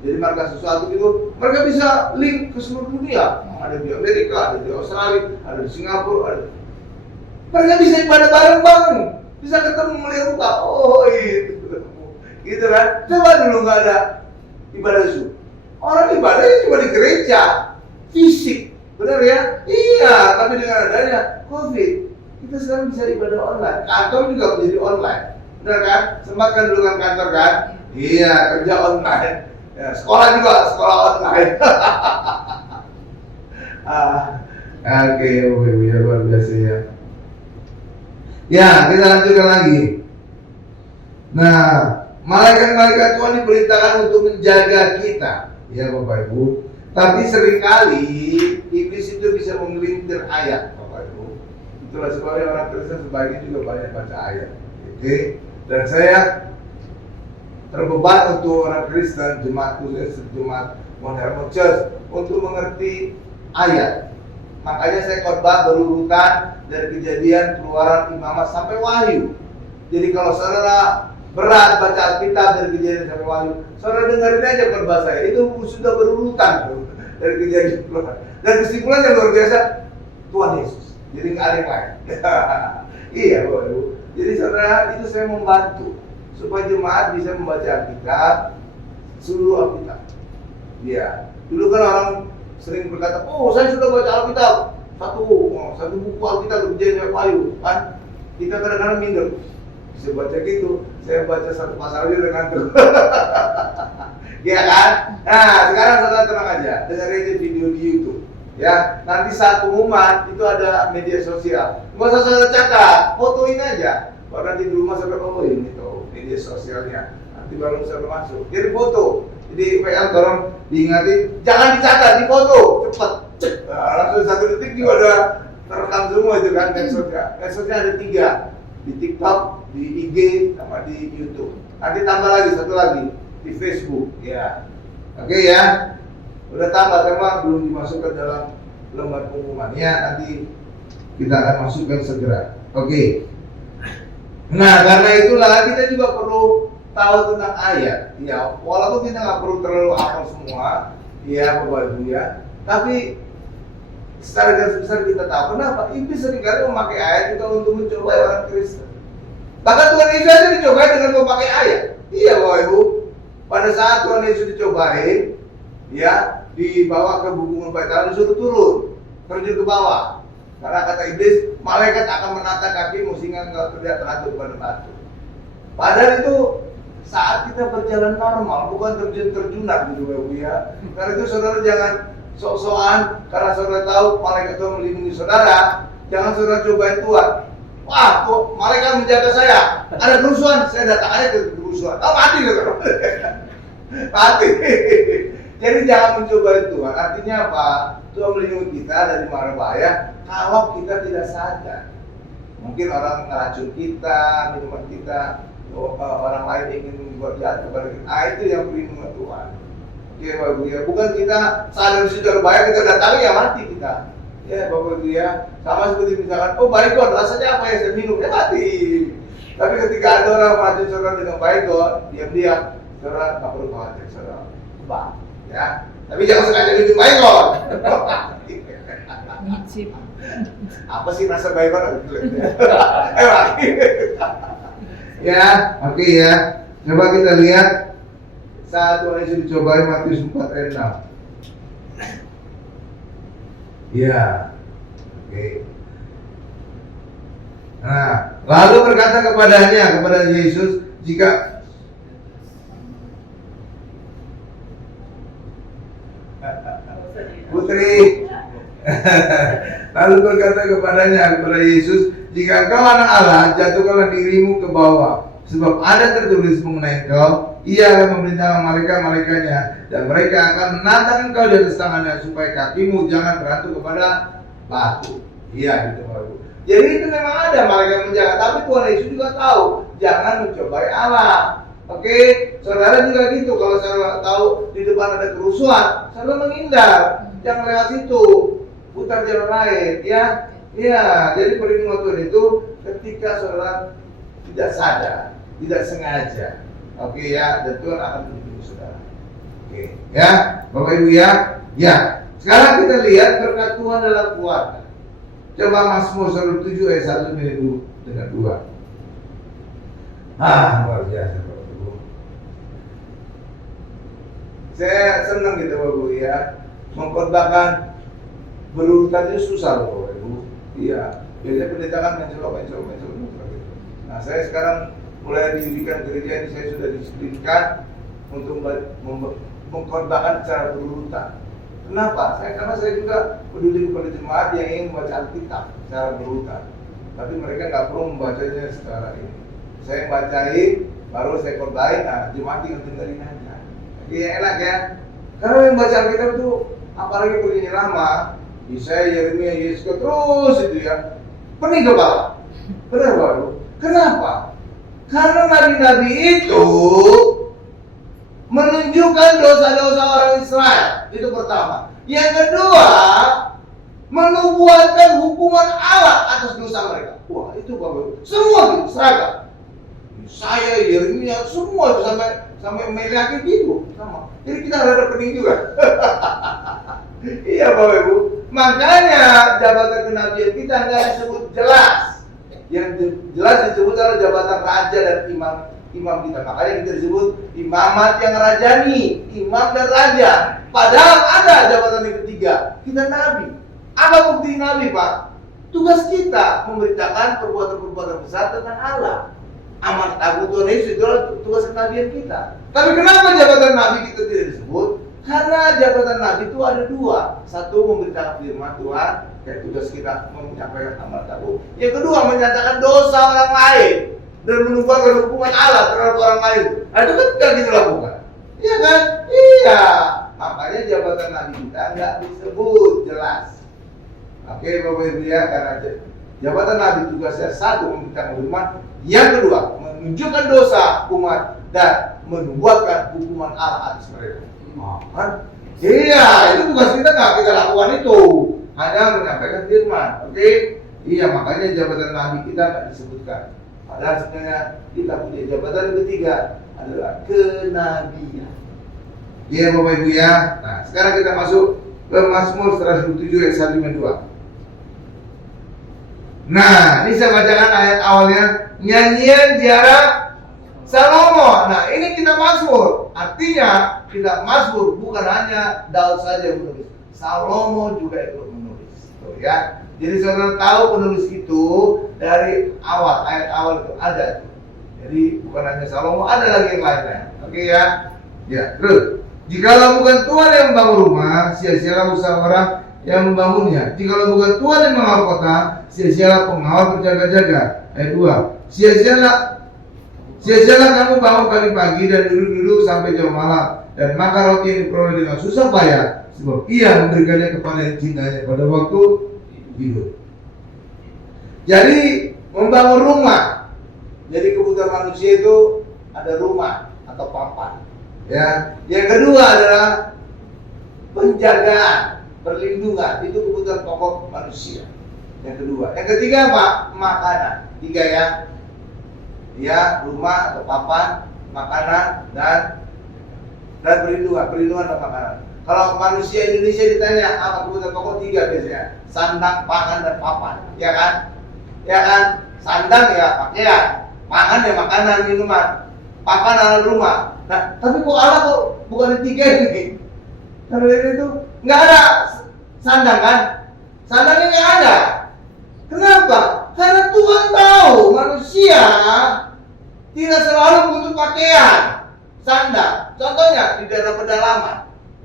Jadi marga sesuatu itu mereka bisa link ke seluruh dunia. Ada di Amerika, ada di Australia, ada di Singapura, ada. Mereka bisa ibadah bareng-bareng, bisa ketemu melihat muka. Oh itu, gitu kan? Coba dulu nggak ada ibadah Zoom. Orang ibadahnya cuma di gereja, fisik, benar ya? Iya, tapi dengan adanya COVID, kita sekarang bisa ibadah online. Kantor juga menjadi online, benar kan? Sempatkan dulu kan kantor kan? Iya, kerja online. Ya, sekolah juga sekolah online. Oke, ya luar biasa ya. Ya, kita lanjutkan lagi. Nah, malaikat-malaikat Tuhan diperintahkan untuk menjaga kita, ya Bapak Ibu. Tapi seringkali iblis itu bisa memelintir ayat, Bapak Ibu. Itulah sebabnya orang Kristen sebaiknya juga banyak baca ayat. Oke, dan saya terbeban untuk orang Kristen, jemaat khusus, jemaat Modern Church untuk mengerti ayat. Makanya saya khotbah berurutan dari Kejadian, Keluaran, Imamat sampai Wahyu. Jadi kalau saudara berat baca Alkitab dari Kejadian sampai Wahyu, saudara dengerin aja khotbah saya. Itu sudah berurutan dari Kejadian, Keluaran. Dan kesimpulannya luar biasa, Tuhan Yesus. Jadi nggak ada yang lain. Iya, Bapak Ibu. Jadi saudara, itu saya membantu supaya jemaat bisa membaca Alkitab, seluruh Alkitab. Ya, dulu kan orang sering berkata, saya sudah baca Alkitab satu buku Alkitab Kejadian Wahyu, kan? Kita kadang-kadang minder. Bisa baca gitu, saya baca satu pasal aja dengan ngantuk. Ya kan? Nah, sekarang saudara tenang aja, dengerin aja video di YouTube. Ya, nanti saat pengumuman itu ada media sosial. Nggak usah saudara catat, fotoin aja. Kalau nanti di rumah saudara ini tuh media sosialnya. Nanti baru saudara masuk. Jadi foto. Jadi PL tolong diingatin, jangan dicatat, di foto, cepat. Langsung 1 detik juga udah terekam semua itu kan medsosnya. Medsosnya ada 3, di TikTok, di IG, sama di YouTube. Nanti tambah lagi, 1 lagi di Facebook, ya. Oke ya, udah tambah, memang belum dimasukkan dalam lembar pengumuman. Ya, nanti kita akan masukkan segera. Oke. Nah, karena itulah kita juga perlu tahu tentang ayat, ya. Walaupun kita nggak perlu terlalu hafal semua, ya Bapak Ibu ya. Tapi secara garis besar kita tahu kenapa iblis seringkali memakai ayat juga untuk mencobai orang Kristen. Bahkan Tuhan Yesus aja dicobai dengan memakai ayat. Iya Bapak Ibu. Pada saat Tuhan Yesus dicobain, ya dibawa ke bukit Bait Allah, disuruh turun, terjun ke bawah. Karena kata iblis, malaikat akan menata kakimu sehingga enggak tidak terjatuh pada batu. Padahal itu saat kita berjalan normal, bukan terjun-terjunan gitu Bapak Ibu ya. Karena itu saudara jangan sok-sokan, karena saudara tahu malaikat Tuhan melindungi saudara, jangan saudara cobain Tuhan. Wah, tuh malaikat menjaga saya. Ada kerusuhan, saya datang aja ke kerusuhan. Mati gitu. Mati. Jadi jangan mencobain Tuhan. Artinya apa? Tuhan melindungi kita dari mara bahaya kalau kita tidak sadar. Mungkin orang ngeracun kita, minuman kita, orang lain ingin membuat jahat kepada kita. Itu yang perlindungan Tuhan. Oke Bapak Ibu ya, bukan kita sadar sudah berbahaya kita datangi ya mati kita. Ya Bapak Ibu ya, sama seperti misalkan, baik kok rasanya apa ya saya minum ya mati. Tapi ketika ada orang maju saudara dengan baik kok, diam-diam, saudara nggak perlu khawatir, saudara. Pak, ya. Tapi jangan sengaja bikin baik kok. Apa sih rasa baik kok? Lagi. Ya, oke ya. Coba kita lihat saat Tuhan Yesus dicobai Matius 4 ayat 6. Ya, oke. Nah, lalu berkata kepada Yesus, jika Putri lalu berkata kepada Yesus, jika engkau anak Allah, jatuhkanlah dirimu ke bawah, sebab ada tertulis mengenai engkau, ia akan memerintahkan malaikat-malaikatnya, dan mereka akan menantang engkau di atas tangannya, supaya kakimu jangan terhantu kepada batu. Iya, gitu Bapak. Jadi itu memang ada malaikat menjaga, tapi Tuhan Yesus juga tahu jangan mencobai Allah. Oke, saudara juga gitu. Kalau saudara tahu di depan ada kerusuhan, saudara menghindar, jangan lewat situ, putar jalan lain, ya. Ya, jadi perlindungan Tuhan itu ketika saudara tidak sadar, tidak sengaja. Oke ya, dan Tuhan akan melindungi saudara. Oke, ya, Bapak Ibu ya. Ya, sekarang kita lihat berkat Tuhan dalam keluarga. Coba Mazmur 107 ayat 1 dengan 2. Luar biasa Bapak Ibu. Saya senang gitu Bapak Ibu ya. Mengkhotbahkan berurutannya susah loh Bapak Ibu. Iya, biasanya pendeta kan mencolok gitu. Nah, saya sekarang mulai didirikan gereja ini, saya sudah disiplinkan untuk mengkhotbahkan secara berurutan. Kenapa? Karena saya juga peduli kepada jemaat yang ingin membaca Alkitab secara berurutan. Tapi mereka nggak perlu membacanya secara ini. Saya bacain, baru saya khotbahin, nah jemaat tinggal dengerin aja. Jadi enak ya. Karena yang baca Alkitab itu, apalagi begini lama, Yesaya, Yeremia, Yesaya terus itu ya, pening kepala. Kenapa? Karena nabi-nabi itu menunjukkan dosa-dosa orang Israel. Itu pertama. Yang kedua, menubuatkan hukuman Allah atas dosa mereka. Wah, itu Bapak. Semua itu seragam. Saya, Yeremia, semua itu sampai Meleaki gitu sama. Jadi kita ada pening juga. Iya Bapak Ibu. Makanya jabatan kenabian kita nggak disebut jelas. Yang jelas disebut adalah jabatan raja dan imam kita. Makanya kita disebut imamat yang rajani, imam dan raja. Padahal ada jabatan yang ketiga, kita nabi. Apa bukti nabi Pak? Tugas kita memberitakan perbuatan-perbuatan besar tentang Allah. Amanat agung Tuhan Yesus itu adalah tugas kenabian kita. Tapi kenapa jabatan nabi kita tidak disebut? Karena jabatan nabi itu ada dua. Satu, memberitakan firman Tuhan, kayak tugas kita menyampaikan amanat agung. Yang kedua, menyatakan dosa orang lain dan menubuatkan hukuman Allah terhadap orang lain. Nah, itu kan tidak kita lakukan. Iya kan? Iya. Makanya jabatan nabi kita nggak disebut jelas. Oke Bapak Ibu ya, karena jabatan nabi tugasnya satu, memberitakan firman. Yang kedua, menunjukkan dosa umat dan membuatkan hukuman Allah atas mereka. Kan? Iya, itu tugas kita nggak kita lakukan itu, hanya menyampaikan firman. Oke? Iya, makanya jabatan nabi kita nggak disebutkan. Padahal sebenarnya kita punya jabatan ketiga adalah kenabian. Iya Bapak Ibu ya. Nah, sekarang kita masuk ke Mazmur 107 ayat 1 dan 2. Nah, ini saya bacakan ayat awalnya, nyanyian ziarah Salomo. Nah, ini kita Mazmur. Artinya kita Mazmur bukan hanya Daud saja yang menulis, Salomo juga ikut menulis. Tuh, ya. Jadi saudara tahu penulis itu dari awal, ayat awal itu ada. Jadi bukan hanya Salomo, ada lagi yang lainnya. Oke ya. Ya, terus. Jikalau bukan Tuhan yang membangun rumah, sia-sialah usaha orang yang membangunnya. Jikalau bukan Tuhan yang mengawal kota, sia-sialah pengawal berjaga-jaga. Ayat 2. Sia-sialah kamu bangun pagi-pagi dan duduk-duduk sampai jam malam, dan makan roti yang diperoleh dengan susah payah, sebab ia memberikannya kepada yang cintanya pada waktu hidup. Jadi membangun rumah. Jadi kebutuhan manusia itu ada rumah atau papan. Ya. Yang kedua adalah penjagaan, perlindungan. Itu kebutuhan pokok manusia. Yang kedua. Yang ketiga apa? Makanan. 3 ya. ya, rumah atau papan, makanan dan perlindungan dan makanan. Kalau manusia Indonesia ditanya apa kebutuhan pokok 3 biasanya, sandang, pangan dan papan, ya kan? Ya kan? Sandang ya pakaian, pangan ya makanan, minuman, papan alat rumah. Nah, tapi kok Allah kok bukan 3 ini? Karena itu nggak ada sandang kan? Sandang ini ada. Kenapa? Karena Tuhan tahu manusia tidak selalu butuh pakaian, sandang. Contohnya di daerah pedalaman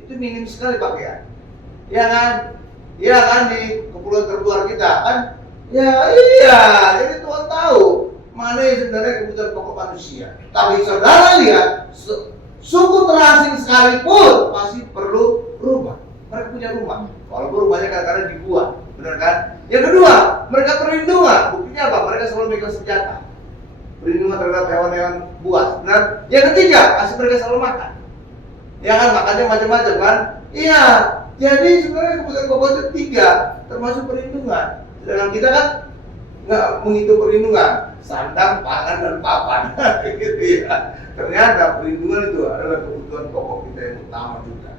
itu minim sekali pakaian, ya kan? Ya kan, di kepulauan terluar kita kan? Ya iya. Jadi Tuhan tahu mana yang sebenarnya kebutuhan pokok manusia. Tapi saudara lihat, suku terasing sekalipun pasti perlu rumah. Mereka punya rumah, walaupun rumahnya kadang-kadang dibuat, benar kan? Yang kedua, mereka perlindungan. Buktinya apa? Mereka selalu megang senjata. Perlindungan terhadap hewan-hewan buas, benar? Yang ketiga, kasih mereka selalu makan. Ya kan, makannya macam-macam kan? Iya. Jadi sebenarnya kebutuhan pokok itu 3, termasuk perlindungan. Sedangkan kita kan nggak menghitung perlindungan, sandang, pangan dan papan, gitu ya. Ternyata perlindungan itu adalah kebutuhan pokok kita yang utama juga.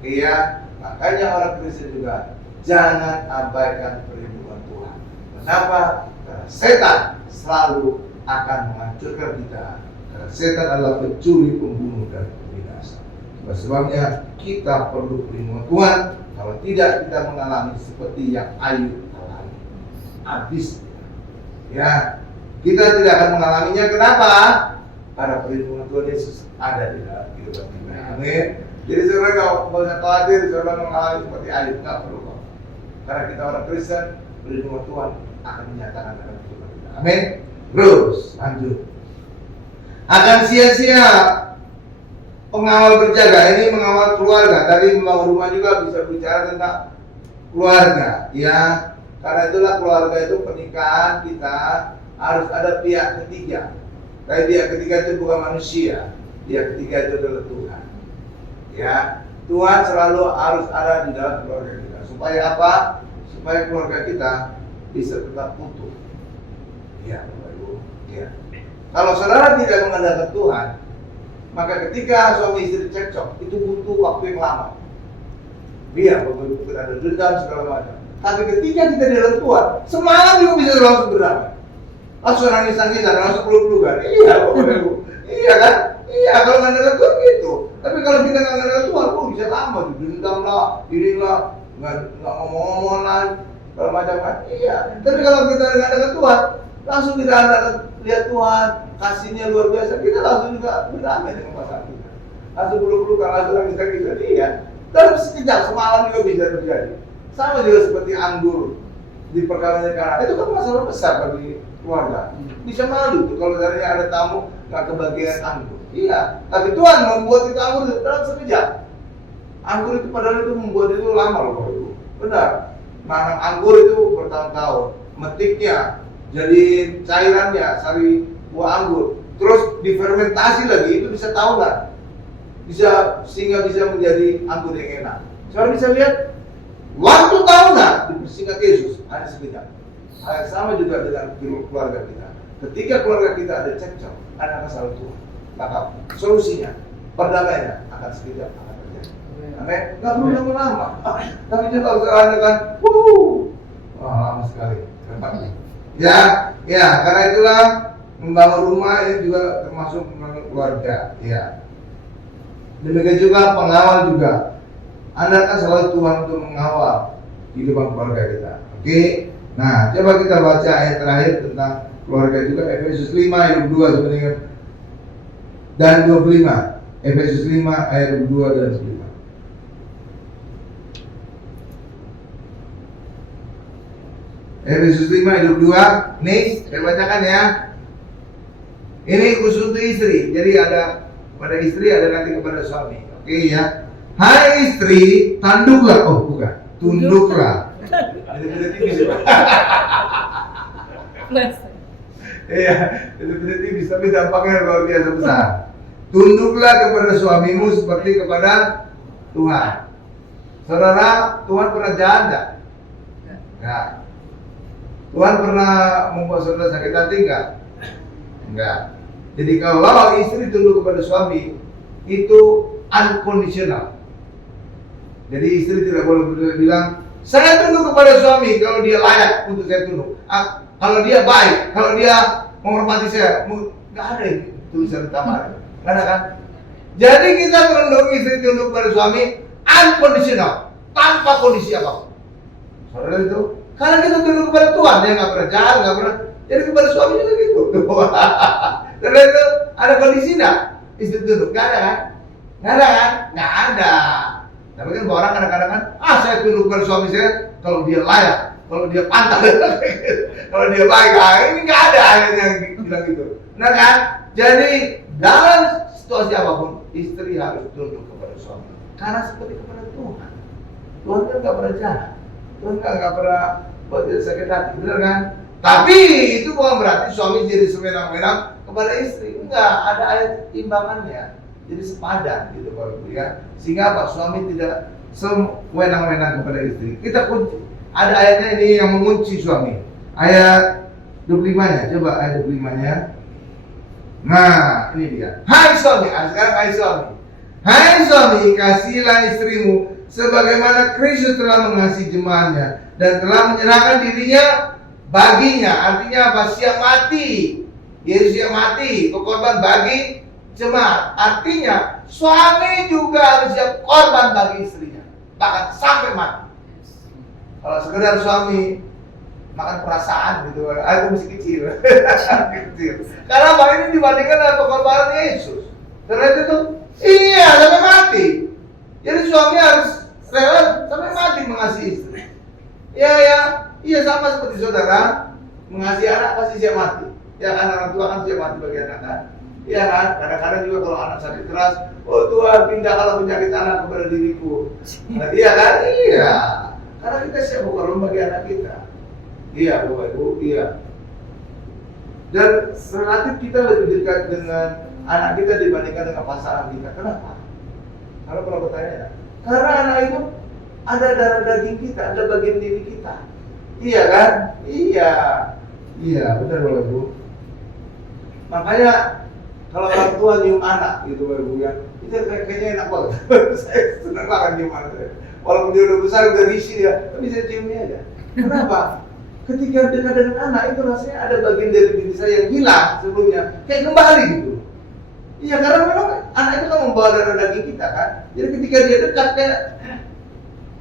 Oke ya, makanya orang Kristen juga jangan abaikan perlindungan Tuhan. Kenapa? Karena setan selalu akan menghancurkan kita. Karena setan adalah pencuri, pembunuh, dan pembinasa. Sebabnya kita perlu perlindungan Tuhan. Kalau tidak, kita mengalami seperti yang Ayub alami, habis. Ya, kita tidak akan mengalaminya. Kenapa? Karena perlindungan Tuhan Yesus ada di dalam kehidupan kita. Amin. Jadi saudara kalau banyak khawatir, saudara mengalami seperti Ayub, nggak perlu kok. Karena kita orang Kristen, perlindungan Tuhan akan dinyatakan dalam kehidupan kita. Amin. Terus lanjut. Akan sia-sia pengawal berjaga. Ini mengawal keluarga. Tadi membangun rumah juga bisa bicara tentang keluarga. Ya, karena itulah keluarga itu pernikahan kita harus ada pihak ketiga. Tapi pihak ketiga itu bukan manusia. Pihak ketiga itu adalah Tuhan. Ya, Tuhan selalu harus ada di dalam keluarga kita. Supaya apa? Supaya keluarga kita bisa tetap utuh. Ya, Bapak Ibu. Ya. Kalau saudara tidak mengandalkan Tuhan, maka ketika suami istri cekcok itu butuh waktu yang lama. Biar Bapak Ibu tidak ada dendam segala macam. Tapi ketika kita di dalam Tuhan, semalam juga bisa langsung berdamai. Langsung nangis-nangisan, langsung peluk-pelukan. Iya, Bapak Ibu. Iya kan? Iya, kalau nggak ada Tuhan gitu. Tapi kalau kita nggak ada Tuhan, bisa lama tuh, dendam lah, irilah, nggak ngomong-ngomong lah, segala macam kan. Iya. Tapi kalau kita nggak ada Tuhan, langsung kita ada lihat Tuhan, kasihnya luar biasa, kita langsung juga berdamai dengan pasangan kita. Langsung peluk-pelukan, langsung nangis-nangisan. Iya. Dalam sekejap, semalam juga bisa terjadi. Sama juga seperti anggur di perkawinan Kana. Itu kan masalah besar bagi keluarga. Bisa malu tuh kalau dari ada tamu nggak kebagian anggur. Iya, tapi Tuhan membuat itu anggur itu dalam sekejap. Anggur itu padahal itu membuat itu lama loh Bapak Ibu. Benar. Nanam anggur itu bertahun-tahun. Metiknya, jadi cairannya, sari buah anggur. Terus difermentasi lagi, itu bisa tahunan. Sehingga bisa menjadi anggur yang enak. Saudara bisa lihat, waktu tahunan dipersingkat Yesus hanya sekejap. Hal yang sama juga dengan keluarga kita. Ketika keluarga kita ada cekcok, ada masalah Tuhan, maka solusinya, perdamaiannya akan sekejap akan terjadi. Amin. Nggak perlu lama-lama. Tapi coba kalau kan, wah lama sekali. Ya, karena itulah membangun rumah ini juga termasuk membangun keluarga. Ya. Demikian juga pengawal juga. Anda kan selalu Tuhan untuk mengawal kehidupan keluarga kita. Oke. Nah, coba kita baca ayat terakhir tentang keluarga juga, Efesus 5 ayat 2 sebenarnya dan 25. Efesus 5 ayat 2 dan 25. Efesus 5 ayat 2. Nih, saya bacakan ya. Ini khusus untuk istri. Jadi ada pada istri, ada nanti kepada suami. Oke ya. Hai istri, tunduklah. Oh bukan, tunduklah. Ini tidak tipis ya. Iya, itu tidak tipis, tapi dampaknya luar biasa besar. Tunduklah kepada suamimu seperti kepada Tuhan. Saudara, Tuhan pernah jahat enggak? Ya. Tuhan pernah membuat saudara sakit hati enggak? Enggak. Jadi kalau istri tunduk kepada suami itu unconditional. Jadi istri tidak boleh bilang saya tunduk kepada suami kalau dia layak untuk saya tunduk. Kalau dia baik, kalau dia menghormati saya, nggak ada tulisan tambahan. Nggak ada kan? Jadi kita tunduk, istri tunduk kepada suami unconditional, tanpa kondisi apapun. Saudara itu, karena kita tunduk kepada Tuhan, dia nggak pernah jahat, nggak pernah. Jadi kepada suami juga gitu. Saudara itu, ada kondisi nggak? Istri tunduk, nggak ada kan? Nggak ada kan? Nggak ada. Tapi kan orang kadang-kadang kan, saya tunduk kepada suami saya kalau dia layak, kalau dia pantas, kalau dia baik. Ini nggak ada ayat yang bilang gitu. Benar kan? Jadi dalam situasi apapun, istri harus tunduk kepada suami. Karena seperti kepada Tuhan. Tuhan kan nggak pernah jahat. Tuhan nggak pernah buat dia sakit hati, benar kan? Tapi itu bukan berarti suami jadi sewenang-wenang kepada istri. Enggak, ada ayat imbangannya. Jadi sepadan gitu Bapak Ibu ya. Sehingga apa? Suami tidak sewenang-wenang kepada istri. Kita kunci. Ada ayatnya ini yang mengunci suami. Ayat 25-nya. Coba ayat 25-nya. Nah, ini dia. Hai suami, sekarang hai suami. Hai suami, kasihilah istrimu sebagaimana Kristus telah mengasihi jemaatnya dan telah menyerahkan dirinya baginya. Artinya apa? Siap mati. Yesus siap mati, berkorban bagi jemaat. Artinya suami juga harus siap korban bagi istrinya, bahkan sampai mati. Kalau sekedar suami makan perasaan gitu, itu masih kecil. Kecil. Karena apa? Ini dibandingkan dengan pengorbanan Yesus. Karena itu tuh, iya sampai mati. Jadi suami harus rela sampai mati mengasihi istri. Iya sama seperti saudara mengasihi anak pasti siap mati. Ya kan, orang tua kan siap mati bagi anak kan. Iya kan, kadang-kadang juga kalau anak sakit keras, oh Tuhan pindahkanlah penyakit anak kepada diriku. Nah, iya kan? Iya. Karena kita siap berkorban bagi anak kita. Iya Bapak Ibu, iya. Dan relatif kita lebih dekat dengan anak kita dibandingkan dengan pasangan kita. Kenapa? Kalau pernah bertanya, karena anak itu ada darah daging kita, ada bagian diri kita. Iya kan? Iya. Iya, benar Bapak Ibu. Makanya kalau orang tua nyium anak gitu Bapak Ibu ya, itu kayaknya enak banget. Saya senang banget nyium anak saya. Walaupun dia udah besar, udah risih dia, tapi saya ciumnya aja. Kenapa? Ketika dekat dengan anak itu rasanya ada bagian dari diri saya yang hilang sebelumnya, kayak kembali gitu. Iya, karena memang anak itu kan membawa darah daging kita kan. Jadi ketika dia dekat kayak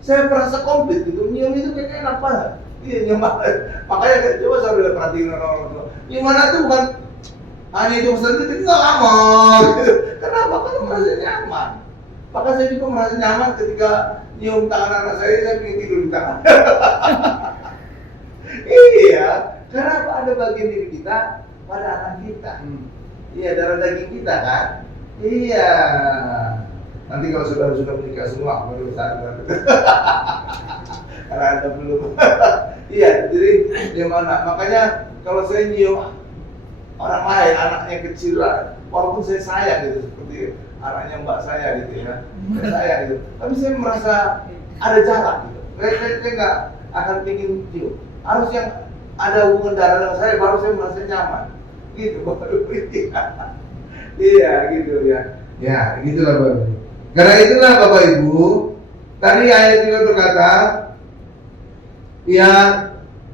saya merasa komplit gitu. Nyium itu kayak enak banget. Iya, nyium anak. Makanya coba saya udah perhatiin orang tua. Nyium anak itu bukan hanya itu sendiri, itu nggak aman. Gitu. Kenapa? Karena merasa nyaman. Maka saya juga merasa nyaman ketika nyium tangan anak saya ingin tidur di tangan. Iya, karena apa? Ada bagian diri kita pada anak kita. Iya, darah daging kita kan. Iya. Nanti kalau sudah menikah semua baru sadar. Karena Anda belum. Iya, jadi gimana? Makanya kalau saya nyium orang lain, anaknya kecil lah, walaupun saya sayang gitu seperti anaknya mbak saya gitu ya, saya gitu. Tapi saya merasa ada jarak gitu. Saya nggak akan ingin cium. Harus yang ada hubungan darah dengan saya, baru saya merasa nyaman. Gitu, baru iya, gitu ya. Ya, gitulah Bapak Ibu. Karena itulah Bapak Ibu, tadi ayat juga berkata, ya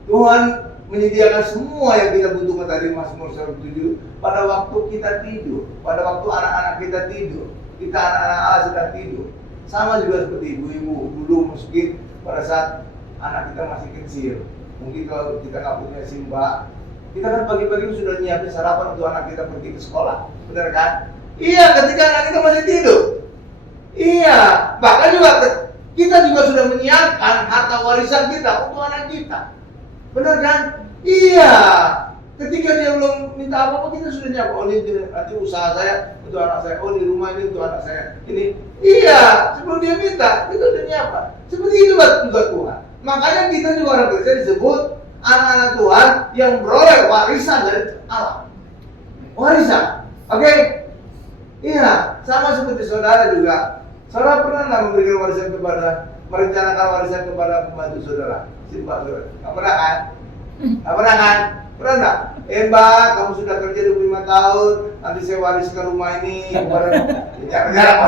Tuhan menyediakan semua yang kita butuhkan tadi Mazmur 107 pada waktu kita tidur, pada waktu anak-anak kita tidur, kita anak-anak Allah sedang tidur. Sama juga seperti ibu-ibu dulu mungkin pada saat anak kita masih kecil. Mungkin kalau kita nggak punya simba, kita kan pagi-pagi sudah nyiapin sarapan untuk anak kita pergi ke sekolah, benar kan? Iya, ketika anak kita masih tidur. Iya, bahkan juga kita juga sudah menyiapkan harta warisan kita untuk anak kita. Benar kan? Iya. Ketika dia belum minta apa-apa, kita sudah nyiapkan. Oh, ini nanti usaha saya untuk anak saya. Oh, di rumah ini untuk anak saya. Ini. Iya, sebelum dia minta, kita sudah nyiapkan. Seperti itu juga Tuhan. Makanya kita juga orang Kristen disebut anak-anak Tuhan yang beroleh warisan dari Allah. Warisan. Oke? Iya, sama seperti saudara juga. Saudara pernah nggak memberikan warisan merencanakan warisan kepada pembantu saudara? Simpan saudara. Nggak pernah kan? Nggak pernah kan? Pernah nggak? Mbak, kamu sudah kerja 25 tahun, nanti saya wariskan rumah ini. Jarang-jarang.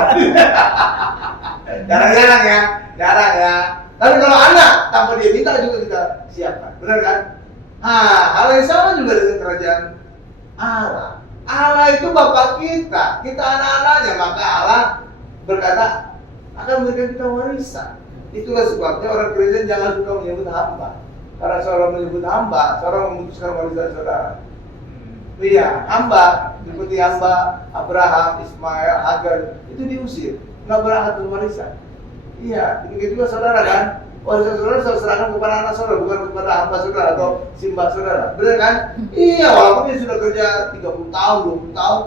Jarang-jarang ya, jarang ya. Tapi kalau anak tanpa dia minta juga kita siapkan, benar kan? Hal yang sama juga dengan kerajaan Allah. Allah itu Bapak kita anak-anaknya, maka Allah berkata akan memberikan kita warisan. Itulah sebabnya orang Kristen jangan suka menyebut hamba. Karena seorang menyebut hamba, seorang memutuskan warisan saudara. Iya, hamba seperti hamba Abraham, Ismail, Hagar itu diusir, nggak berhak atas warisan. Iya, begitu juga saudara kan. Warisan saudara serahkan kepada anak saudara, bukan kepada hamba saudara atau simbah saudara. Benar kan? Iya, walaupun dia sudah kerja 30 tahun, 20 tahun,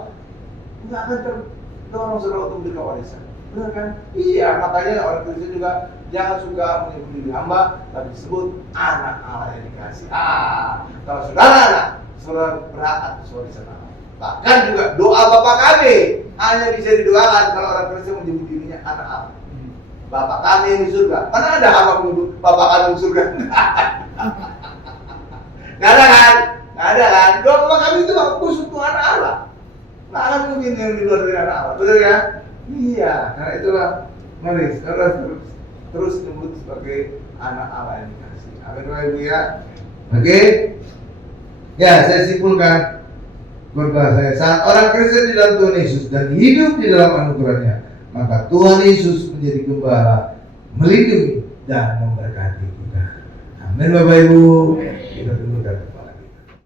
nggak akan terdorong saudara untuk memberikan warisan. Benar kan? Iya, makanya orang Kristen juga jangan suka menyebut diri hamba, tapi disebut anak Allah yang dikasih. Kalau saudara anak, saudara berhak atas warisan Allah. Bahkan juga doa Bapa kami hanya bisa didoakan kalau orang Kristen menyebut dirinya anak Allah. Bapak kami yang di surga. Mana ada hamba menyebut Bapak kami di surga? Nggak ada kan? Nggak ada kan? Doa Bapak kami itu khusus untuk anak Allah. Nggak akan mungkin yang di luar dari anak Allah. Betul ya? Iya. Karena itulah mari saudara terus nyebut sebagai anak Allah yang dikasih. Amin ya. Oke. Ya, saya simpulkan khotbah saya. Saat orang Kristen di dalam Tuhan Yesus dan hidup di dalam anugerahnya, maka Tuhan Yesus menjadi gembala, melindungi dan memberkati kita. Amin Bapak Ibu. Kita tunggu.